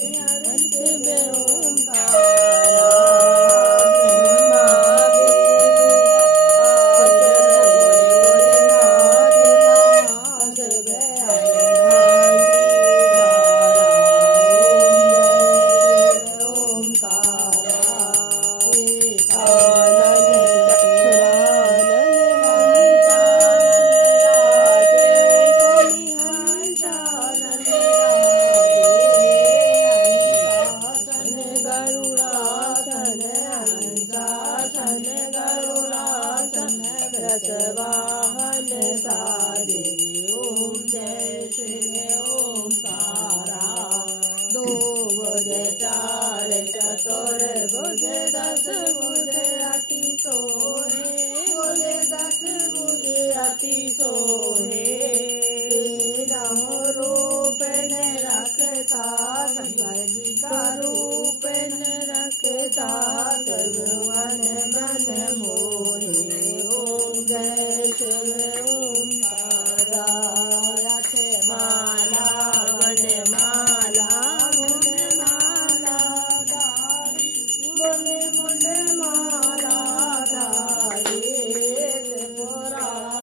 हंस बे ओंकारा ब्रह्मा वाहन सारे ओम जय श्री ओंकारा। दो भुज चार चतुर भुज दस भुज अति सोहे भुज दस भुज अति सोहे। तेरह रूप न रखता संग का रूप न रखता